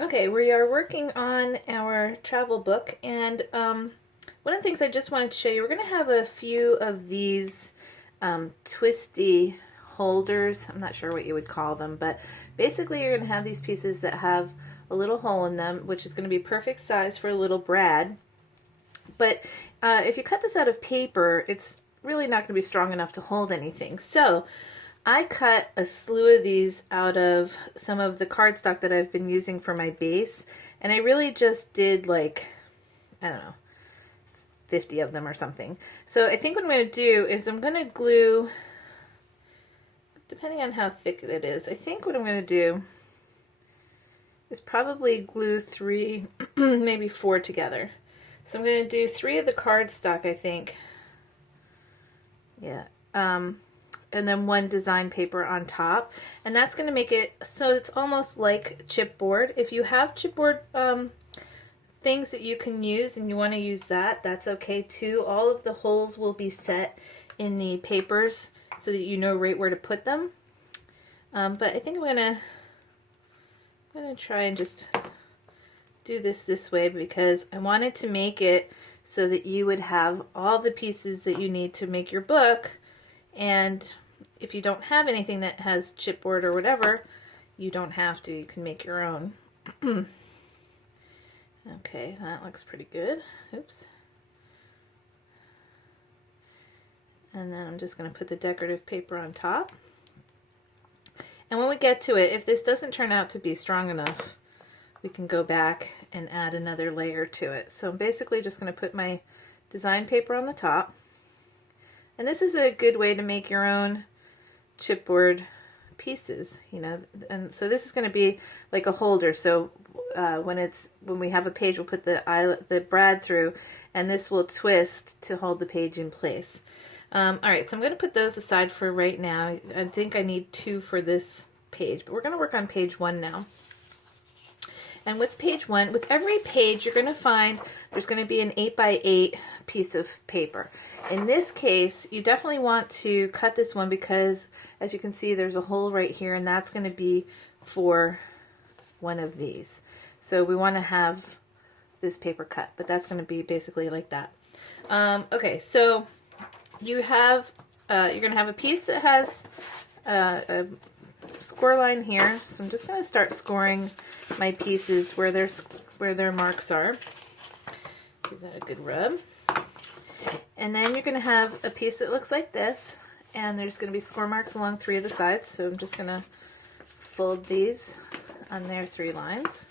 Okay, we are working on our travel book, and one of the things I just wanted to show you, we're going to have a few of these twisty holders. I'm not sure what you would call them, but basically you're going to have these pieces that have a little hole in them, which is going to be perfect size for a little Brad. But if you cut this out of paper, it's really not going to be strong enough to hold anything. So I cut a slew of these out of some of the cardstock that I've been using for my base, and I really just did like, I don't know, 50 of them or something. So I think what I'm going to do is I'm going to glue, depending on how thick it is, I think what I'm going to do is probably glue 3, maybe 4 together. So I'm going to do 3 of the cardstock, I think. Yeah. And then 1 design paper on top, and that's going to make it so it's almost like chipboard. If you have chipboard things that you can use and you want to use that, that's okay too. All of the holes will be set in the papers so that you know right where to put them. But I think I'm gonna try and just do this way because I wanted to make it so that you would have all the pieces that you need to make your book. And if you don't have anything that has chipboard or whatever, you don't have to. You can make your own. Okay, that looks pretty good. Oops. And then I'm just going to put the decorative paper on top. And when we get to it, if this doesn't turn out to be strong enough, we can go back and add another layer to it. So I'm basically just going to put my design paper on the top. And this is a good way to make your own chipboard pieces, you know. And so this is going to be like a holder. So when we have a page, we'll put the brad through, and this will twist to hold the page in place. All right, so I'm going to put those aside for right now. I think I need 2 for this page, but we're going to work on page 1 now. And with page 1, with every page, you're going to find there's going to be an 8x8 piece of paper. In this case, you definitely want to cut this one because, as you can see, there's a hole right here, and that's going to be for one of these. So we want to have this paper cut, but that's going to be basically like that. Okay, so you have you're going to have a piece that has a score line here. So I'm just going to start scoring my pieces where their marks are. Give that a good rub. And then you're going to have a piece that looks like this, and there's going to be score marks along 3 of the sides. So I'm just going to fold these on their 3 lines.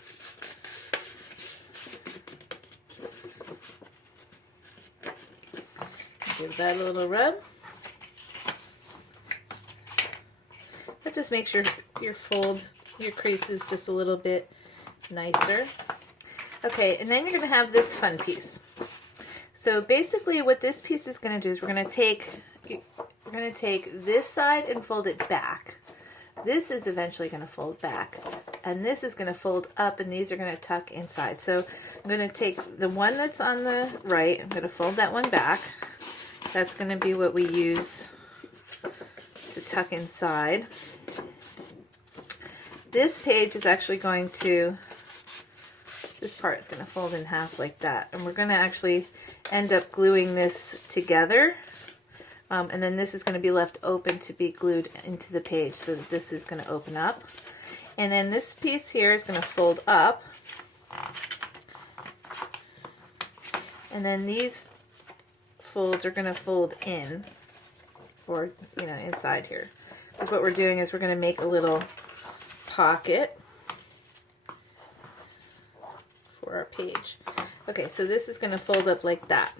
Give that a little rub. That just makes your creases just a little bit nicer. Okay, and then you're going to have this fun piece. So basically what this piece is going to do is we're going to take this side and fold it back. This is eventually going to fold back, and this is going to fold up, and these are going to tuck inside. So I'm going to take the one that's on the right, I'm going to fold that one back. That's going to be what we use to tuck inside. This page is actually going to, this part is going to fold in half like that. And we're going to actually end up gluing this together. And then this is going to be left open to be glued into the page so that this is going to open up. And then this piece here is going to fold up. And then these folds are going to fold in, or, you know, inside here. Because what we're doing is we're going to make a little pocket for our page. Okay, so this is going to fold up like that.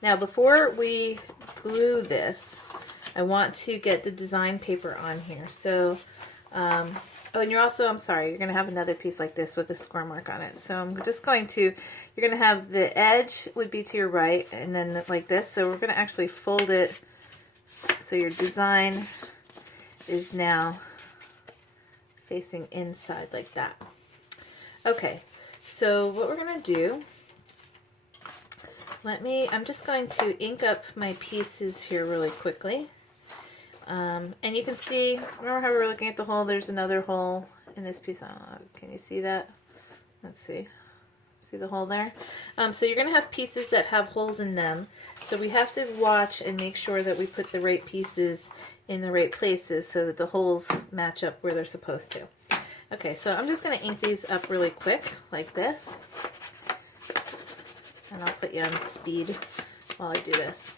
Now before we glue this, I want to get the design paper on here. So, oh, and you're also, I'm sorry, you're going to have another piece like this with a score mark on it. So I'm just going to, you're going to have the edge would be to your right, and then like this. So we're going to actually fold it so your design is now facing inside like that. Okay, so what we're going to do, I'm just going to ink up my pieces here really quickly. And you can see, remember how we were looking at the hole? There's another hole in this piece. I don't know, can you see that? Let's see. See the hole there? So you're going to have pieces that have holes in them. So we have to watch and make sure that we put the right pieces in the right places so that the holes match up where they're supposed to. Okay, so I'm just going to ink these up really quick, like this. And I'll put you on speed while I do this.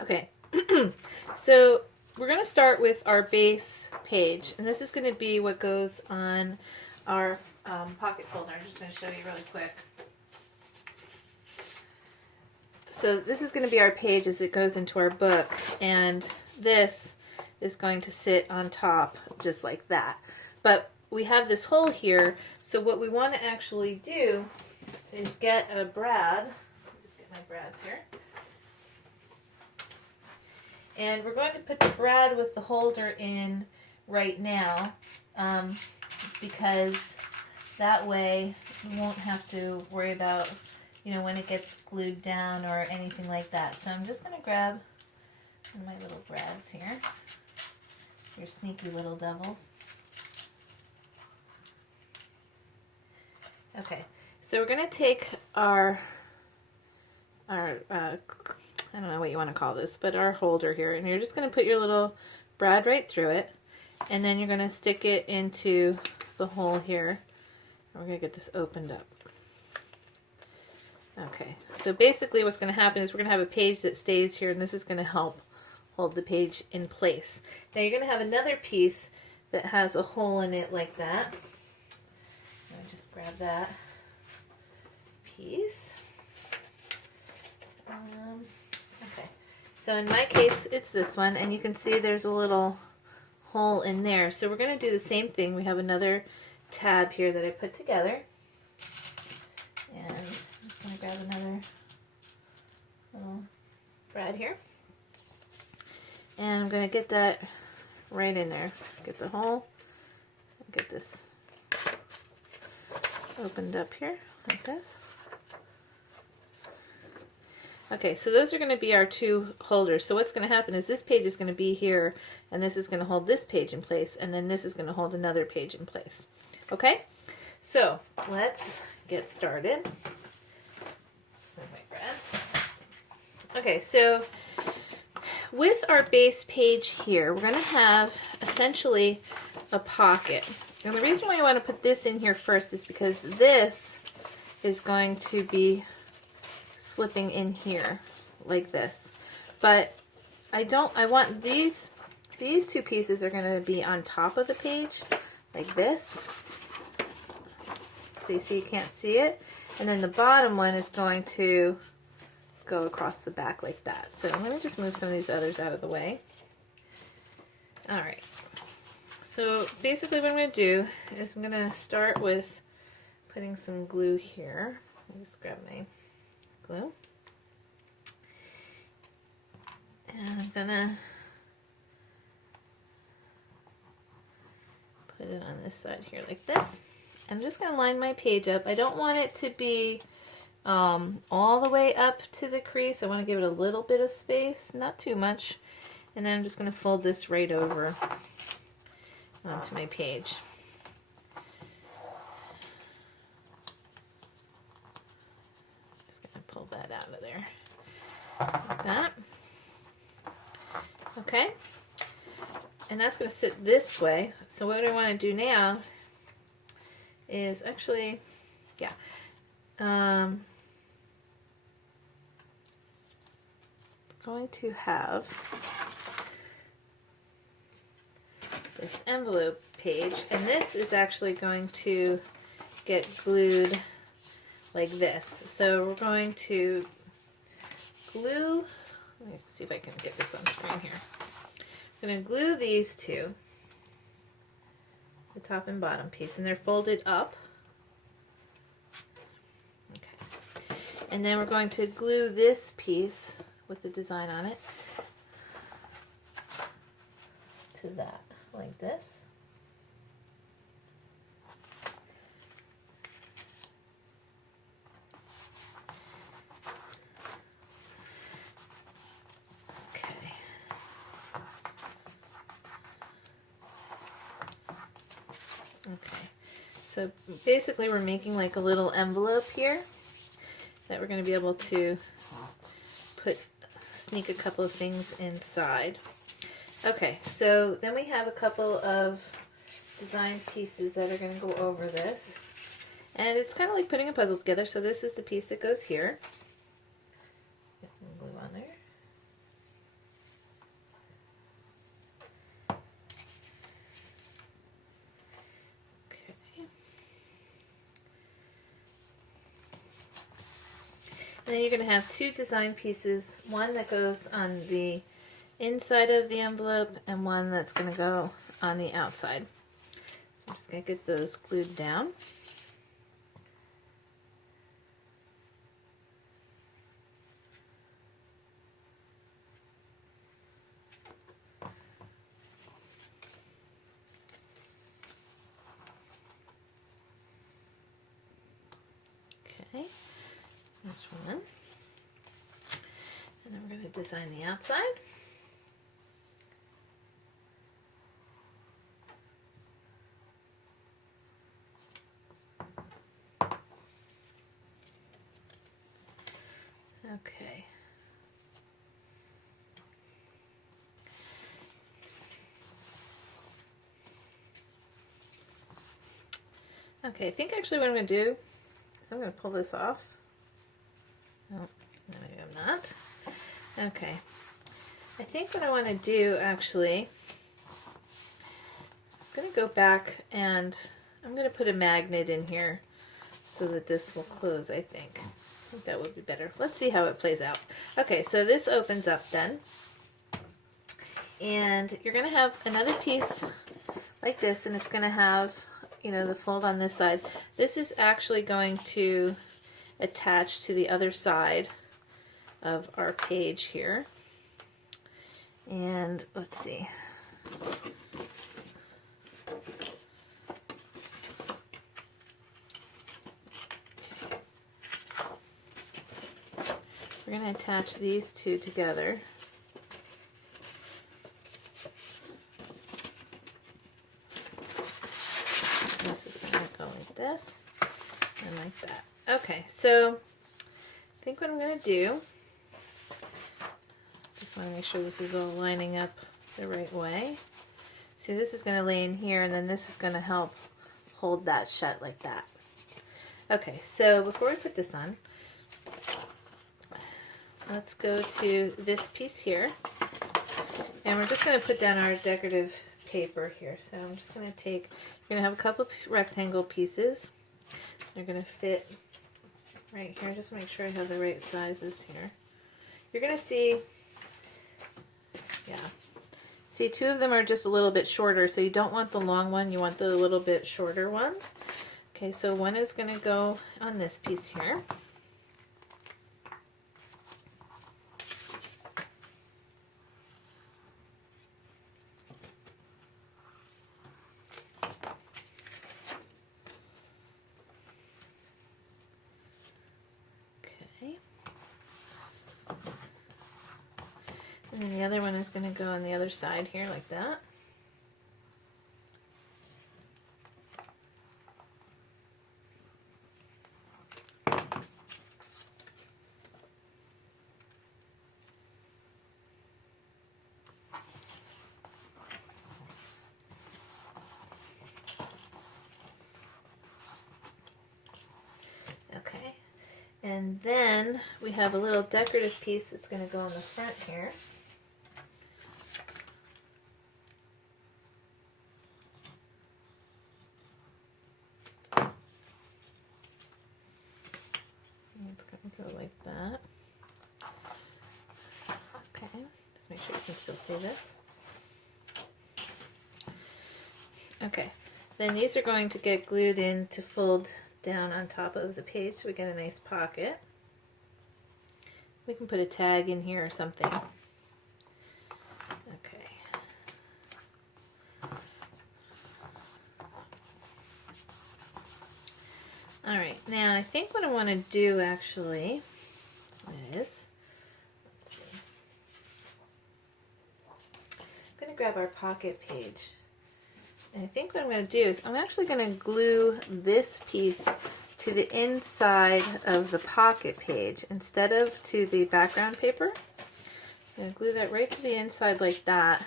Okay, so we're going to start with our base page, and this is going to be what goes on our pocket folder. I'm just going to show you really quick. So this is going to be our page as it goes into our book, and this is going to sit on top just like that. But we have this hole here, so what we want to actually do is get a brad. Just get my brads here. And we're going to put the brad with the holder in right now, because that way we won't have to worry about, you know, when it gets glued down or anything like that. So I'm just going to grab one of my little brads here. Your sneaky little devils. Okay, so we're going to take our I don't know what you want to call this, but our holder here, and you're just going to put your little brad right through it, and then you're going to stick it into the hole here, and we're going to get this opened up. Okay, so basically what's going to happen is we're going to have a page that stays here, and this is going to help hold the page in place. Now you're going to have another piece that has a hole in it like that. I'm going to just grab that piece. Okay, so in my case it's this one, and you can see there's a little hole in there. So we're going to do the same thing. We have another tab here that I put together, and I'm just going to grab another little brad here, and I'm going to get that right in there. Get the hole, get this opened up here like this. Okay, so those are going to be our two holders. So what's going to happen is this page is going to be here, and this is going to hold this page in place, and then this is going to hold another page in place. Okay, so let's get started. Okay, so with our base page here, we're going to have essentially a pocket. And the reason why I want to put this in here first is because this is going to be slipping in here like this, but I want these two pieces are going to be on top of the page like this, so you can't see it. And then the bottom one is going to go across the back like that. So let me just move some of these others out of the way. All right. So basically what I'm going to do is I'm going to start with putting some glue here. Let me just grab my glue. And I'm going to put it on this side here like this. I'm just going to line my page up. I don't want it to be all the way up to the crease. I want to give it a little bit of space, not too much. And then I'm just going to fold this right over onto my page. Just going to pull that out of there like that. Okay. And that's going to sit this way. So what I want to do now is actually, going to have this envelope page, and this is actually going to get glued like this. So we're going to glue, let me see if I can get this on screen here. I'm going to glue these two, the top and bottom piece, and they're folded up. Okay. And then we're going to glue this piece with the design on it to that, like this. Okay. Okay. So basically we're making like a little envelope here that we're going to be able to sneak a couple of things inside. Okay, so then we have a couple of design pieces that are going to go over this. And it's kind of like putting a puzzle together. So this is the piece that goes here. Get some glue on there. Okay. And then you're going to have two design pieces, one that goes on the inside of the envelope and one that's going to go on the outside. So I'm just going to get those glued down. Okay, that's one. And then we're going to design the outside. Okay. Okay, I think actually what I'm going to do is I'm going to pull this off. Oh, no, I'm not. Okay. I think what I want to do actually, I'm going to go back and I'm going to put a magnet in here so that this will close, I think. I think that would be better. Let's see how it plays out. Okay, so this opens up then. And you're going to have another piece like this, and it's going to have, you know, the fold on this side. This is actually going to attach to the other side of our page here. And let's see. We're going to attach these two together. This is going to go like this and like that. Okay, so I think what I'm going to do, just want to make sure this is all lining up the right way. See, this is going to lay in here, and then this is going to help hold that shut like that. Okay, so before we put this on, let's go to this piece here, and we're just going to put down our decorative paper here. So I'm just going to take, we're going to have a couple of rectangle pieces, They're going to fit right here. Just make sure I have the right sizes here. You're going to see, yeah. See, two of them are just a little bit shorter, so you don't want the long one, you want the little bit shorter ones. Okay, so one is going to go on this piece here. Okay. And then the other one is going to go on the other side here like that. Okay, and then we have a little decorative piece that's going to go on the front here. It's going to go like that. Okay, just make sure you can still see this. Okay, then these are going to get glued in to fold down on top of the page so we get a nice pocket. We can put a tag in here or something. Okay. Alright, now I think what I want to do actually is, let's see. I'm going to grab our pocket page. And I think what I'm going to do is I'm actually going to glue this piece to the inside of the pocket page instead of to the background paper. I'm going to glue that right to the inside like that.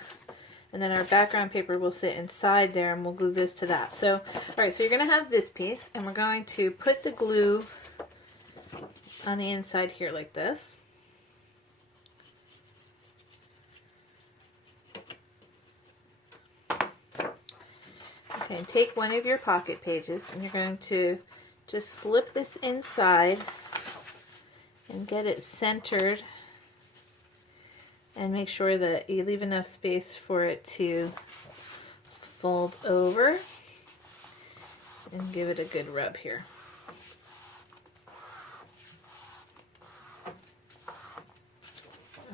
And then our background paper will sit inside there and we'll glue this to that. So, alright, so you're going to have this piece and we're going to put the glue on the inside here like this. Okay, take one of your pocket pages and you're going to just slip this inside and get it centered and make sure that you leave enough space for it to fold over and give it a good rub here.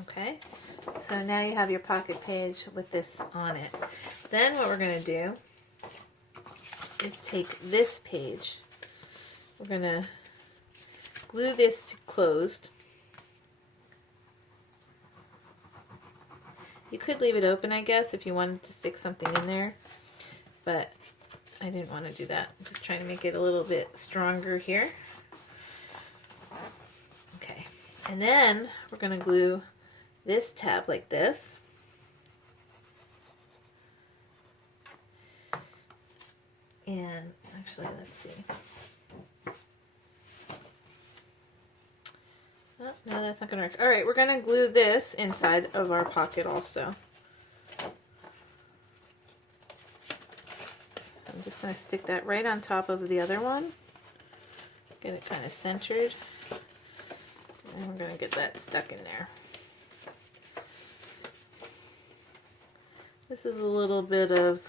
Okay, so now you have your pocket page with this on it. Then what we're going to do is take this page, we're going to glue this to closed. You could leave it open, I guess, if you wanted to stick something in there, but I didn't want to do that. I'm just trying to make it a little bit stronger here. Okay, and then we're going to glue this tab like this. And actually, let's see. Oh, no, that's not going to work. All right, we're going to glue this inside of our pocket also. So I'm just going to stick that right on top of the other one. Get it kind of centered. And we're going to get that stuck in there. This is a little bit of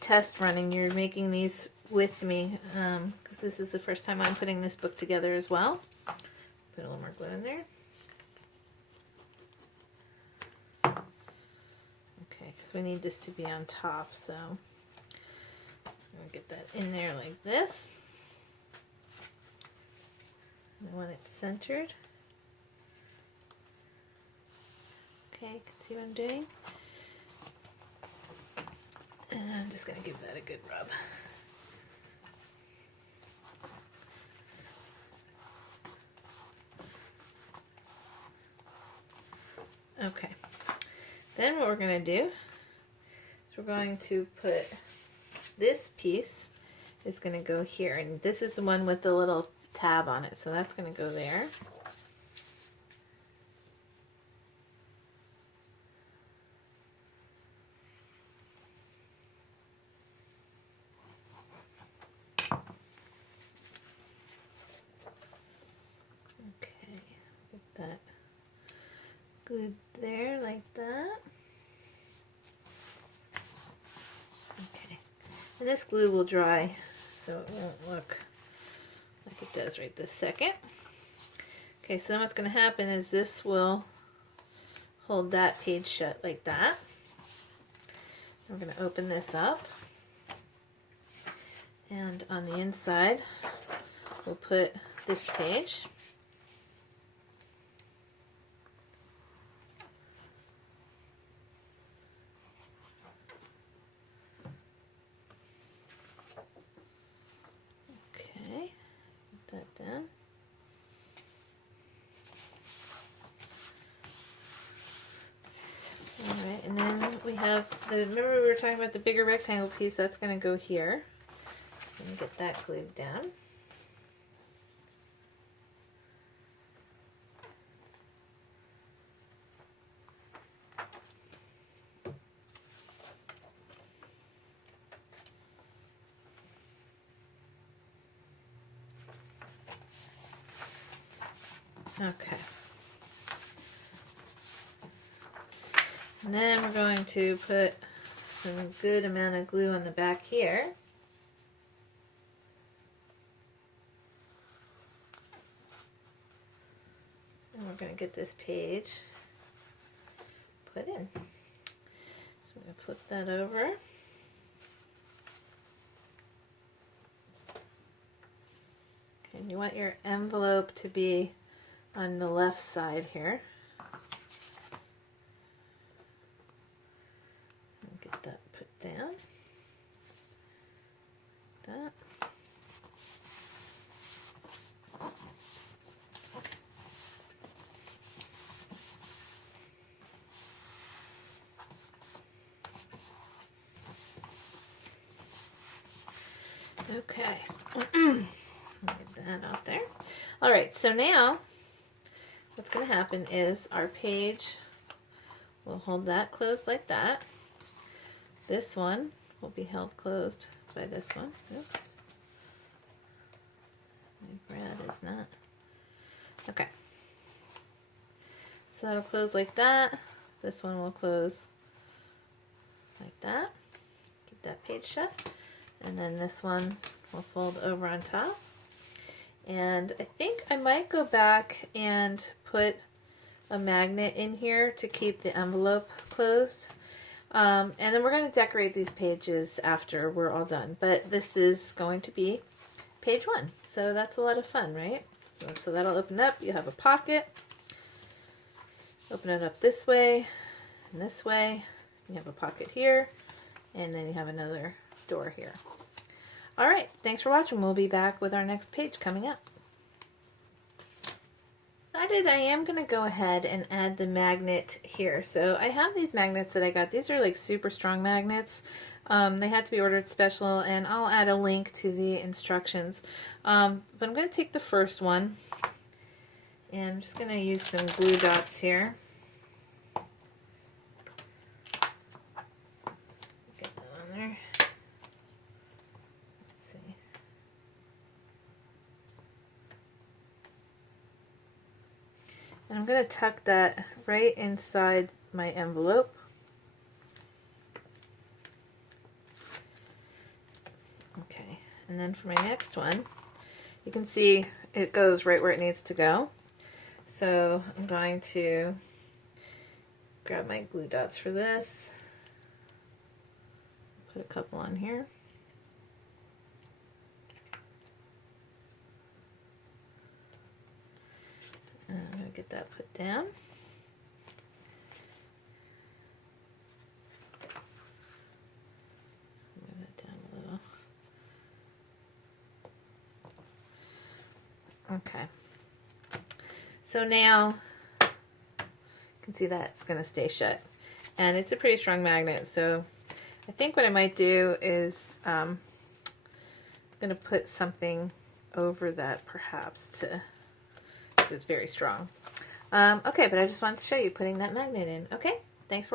test running. You're making these with me because this is the first time I'm putting this book together as well. Put a little more glue in there. Okay, because we need this to be on top, so I'm going to get that in there like this. And when it's centered. Okay, you can see what I'm doing. And I'm just going to give that a good rub. Okay, then what we're going to do is we're going to put this piece is going to go here, and this is the one with the little tab on it, so that's going to go there. glued there like that. Okay, and this glue will dry so it won't look like it does right this second. Okay, so then what's going to happen is this will hold that page shut like that. We're going to open this up, and on the inside we'll put this page. Okay, put that down. Alright, and then we have remember we were talking about the bigger rectangle piece, that's going to go here. Let me get that glued down. Okay. And then we're going to put some good amount of glue on the back here. And we're going to get this page put in. So we're going to flip that over. Okay, and you want your envelope to be on the left side here. Get that put down. That. Okay. Get that out there. All right, so now what's going to happen is our page will hold that closed like that. This one will be held closed by this one. Oops. My brad is not. Okay. So that'll close like that. This one will close like that. Keep that page shut. And then this one will fold over on top. And I think I might go back and put a magnet in here to keep the envelope closed. And then we're going to decorate these pages after we're all done. But this is going to be page 1. So that's a lot of fun, right? So that'll open up. You have a pocket. Open it up this way and this way. You have a pocket here. And then you have another door here. All right. Thanks for watching. We'll be back with our next page coming up. I am going to go ahead and add the magnet here. So I have these magnets that I got. These are like super strong magnets. They had to be ordered special, and I'll add a link to the instructions. But I'm going to take the first one, and I'm just going to use some glue dots here. Get that on there. Let's see. And I'm going to tuck that right inside my envelope. Okay, and then for my next one, you can see it goes right where it needs to go. So I'm going to grab my glue dots for this, put a couple on here. And I'm going to get that put down. So move that down a little. Okay. So now you can see that it's going to stay shut. And it's a pretty strong magnet, so I think what I might do is I'm going to put something over that perhaps to... It's very strong. Okay, but I just wanted to show you putting that magnet in. Okay, thanks for